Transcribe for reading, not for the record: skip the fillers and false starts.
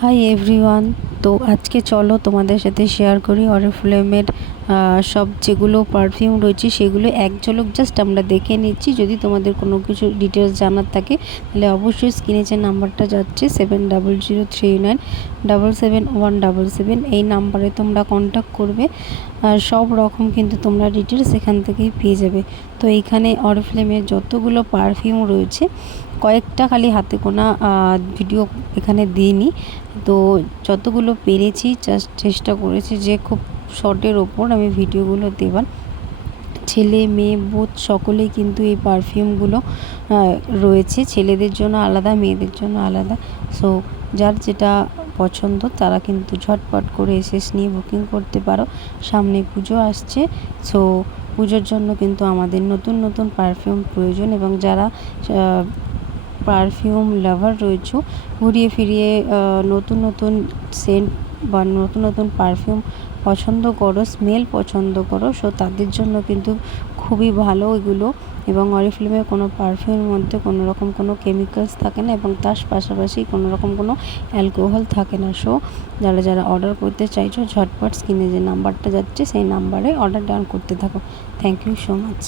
Hi everyone. তো আজকে চলো তোমাদের সাথে শেয়ার করি অরিফ্লেমের সব যেগুলো পারফিউম রয়েছে সেগুলো এক ঝলক জাস্ট আমরা দেখে নিচ্ছি। যদি তোমাদের কোনো কিছু ডিটেলস জানার থাকে তাহলে অবশ্যই স্ক্রিনে যে নাম্বারটা যাচ্ছে 7003977177 এই নাম্বারে তোমরা কন্ট্যাক্ট করবে। সব রকম কিন্তু তোমরা ডিটেলস এখান থেকেই পেয়ে যাবে। তো এইখানে অরিফ্লেমের যতগুলো পারফিউম রয়েছে কয়েকটা খালি হাতে গোনা ভিডিও এখানে দিইনি, তো যতগুলো পেরেছি জাস্ট চেষ্টা করেছি যে খুব শর্টের ওপর আমি ভিডিওগুলো দেবার। ছেলে মেয়ে বোথ সকলেই কিন্তু এই পারফিউমগুলো রয়েছে, ছেলেদের জন্য আলাদা মেয়েদের জন্য আলাদা। সো যার যেটা পছন্দ তারা কিন্তু ঝটপট করে এসএস নিয়ে বুকিং করতে পারো। সামনে পুজো আসছে, সো পুজোর জন্য কিন্তু আমাদের নতুন নতুন পারফিউম প্রয়োজন, এবং যারা পারফিউম লাভার রয়েছে ঘুরিয়ে ফিরিয়ে নতুন নতুন সেন্ট বা নতুন নতুন পারফিউম পছন্দ করো, স্মেল পছন্দ করো, সো তাদের জন্য কিন্তু খুবই ভালো এগুলো। এবং অরিফ্লেমের কোনো পারফিউমের মধ্যে কোনো রকম কোনো কেমিক্যালস থাকে না, এবং তার পাশাপাশি কোনো রকম কোনো অ্যালকোহল থাকে না। সো যারা যারা অর্ডার করতে চাইছো ঝটপট স্ক্রিনে যে নাম্বারটা যাচ্ছে সেই নাম্বারে অর্ডার ডান করতে থাকো। Thank you so much.